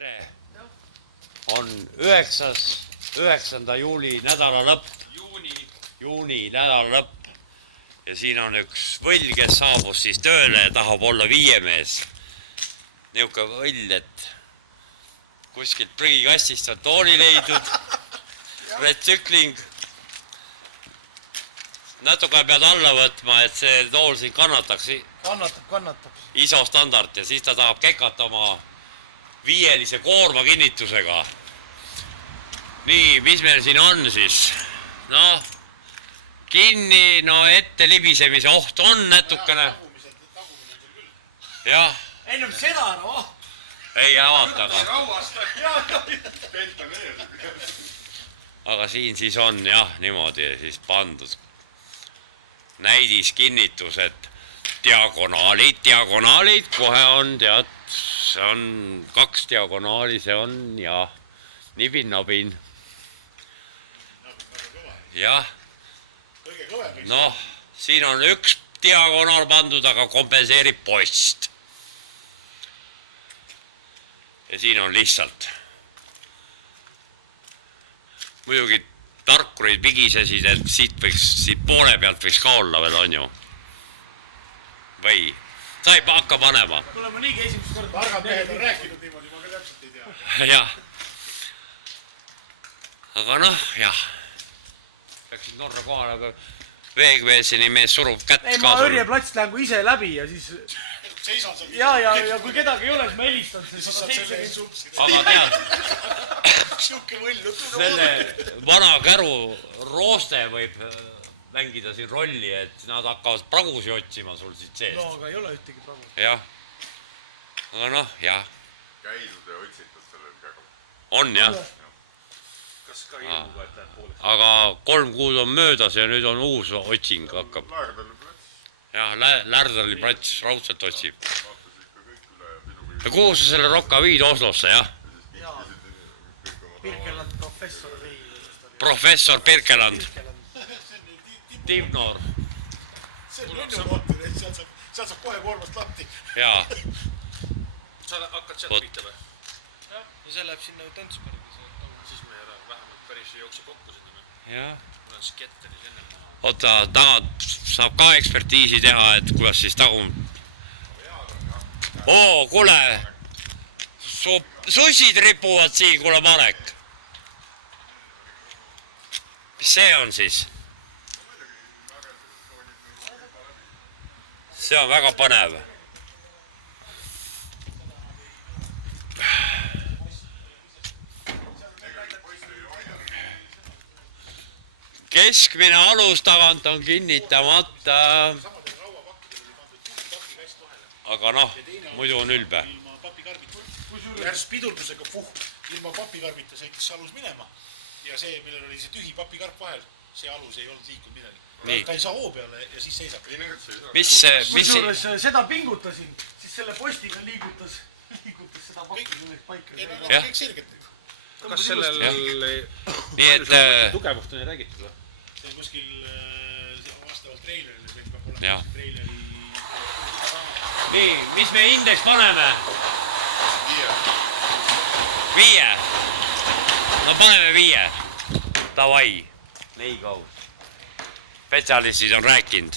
tere! On 9. juuli nädala lõpp. Juuni nädala lõpp. Ja siin on üks võll, kes saabus siis tööle ja tahab olla viiemees. Niuke võll, et kuskilt prügikastist on tooli leidnud. Retsükling. Natuke pead alla võtma, et see tool siin kannataks. Kannatab. ISO standard ja siis ta tahab kekata oma viielise koorma kinnitusega. Nii, mis meil siin on siis? No, kinni, no ette libisemise oht on natukene. Jah. Ennem seda, no. Ei avata, aga siin siis on jah, niimoodi siis pandud. Näidis kinnitus, et diagonaalid, kohe on, tead, see on 2 diagonaali, see on ja nibin-nabin. Jah, noh, siin on üks diagonaal pandud, aga kompenseerib post. Ja siin on lihtsalt. Muidugi tarkurid pigisesid, et siit poole pealt võiks ka olla veel, on ju. Või? Sa ei hakka panema. Kuule, ma niigi esimest korda. Targad mehed on rääkinud niimoodi, ma ka täpselt ei tea. Jah. Aga noh, jah. Peaksid Norra kohal, aga veegveeseni mees surub kätt ei, ma Õrje plats lähen kui ise läbi ja siis... Seisan seal. Ja kui kedagi ei ole, siis ma helistan. Siis saab selle supsi. Aga tead, Siuke võllu. selle vana käru rooste võib mängida siin rolli, et nad hakkavad pragusi otsima sul siit seest. No, aga ei ole ühtegi pragu. Jah. Aga noh, jah. Käidud ja otsitud selle kägu. On, jah. Kas ka ilmuga, et läheb pooleks? Aga 3 kuud on möödas ja nüüd on uus otsing hakkab. Lärdali plats. Jah, Lärdali plats raudselt otsib. Ja kuhu sa selle rokka viid Oslosse, jah? Jaa. Birkeland professor. Professor Birkeland. Tivnor. See on lennukontor, et seal saab kohe koormast lahti. Jaa. Sa hakkad sealt pihta või? Jah, ja see läheb sinna Tantsbergi. Siis me vähemalt päris ei jookse kokku sinna. Jah. Mul on sketteris enne maha. Oota, tahad, saab ka ekspertiisi teha, et kuidas siis tagum... Oo, kuule! Sussid ripuvad siin, kuule Marek. Mis see on siis? See on väga põnev. Keskmine alus tagant on kinnitamata. Aga noh, muidu on ülbe. Järs pidurdusega ilma papikarbita sõitis see alus minema. Ja see, millel oli see tühi papikarp vahel, see alus ei olnud liikunud midagi. Ta ei saa hoo peale ja siis seisab. Kusjuures seda pingutasin, siis selle postiga liigutas seda paika. Ei, no kõik selgelt. Kas sellel tugevust on ei räägitud või? See on kuskil vastavalt treilerile, see peab olema Jah. treileri... Nii, mis me indeks paneme? 5. No paneme 5. Davai. Nii kaus. Spetsialistid on rääkinud.